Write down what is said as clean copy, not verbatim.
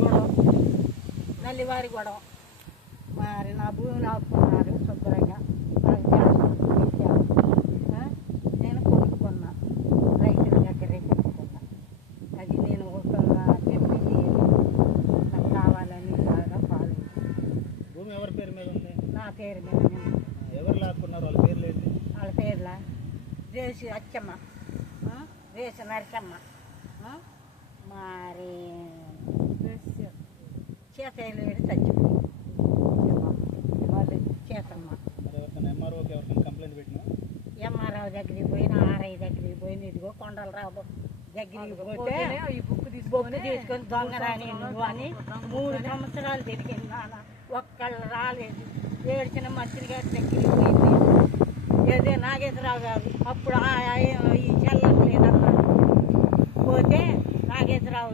గొడవ నల్లివారి గొడవ మరి నా భూమిని ఆపుకున్నారు శుభ్రంగా నేను కొనుక్కున్నా రైతుల దగ్గరే కొనుక్కున్నా అది నేను చెప్పింది నాకు కావాలని పాలు భూమి ఎవరి పేరు మీద ఉంది? నా పేరు మీద. ఎవరు లాక్కున్నారు? వాళ్ళ పేర్లు ఏంటి? వాళ్ళ పేర్ల రేసి అచ్చమ్మ, రేసి నరసమ్మ, మరి చేతలు వేడి చచ్చిపోయి వాళ్ళు చేతమ్మ. ఎంఆర్ఓకి ఎవరికైనా కంప్లైంట్ పెట్టినా? ఎంఆర్ఓ దగ్గరికి పోయిన ఆర్ఐ దగ్గరికి పోయిన ఇదిగో కొండలరావు దగ్గరికి పోతే ఈ బుక్ తీసుకొని దొంగరాని నువ్వు అని 3 సంవత్సరాలు తిరిగింది నాన్న. ఒక్కళ్ళు రాలేదు. ఏడ్చిన మంత్రి గారి దగ్గరికి పోయింది. ఏదే నాగేశ్వరరావు గారు అప్పుడు ఈ చెల్లట్లేదన్నారు. పోతే నాగేశ్వరరావు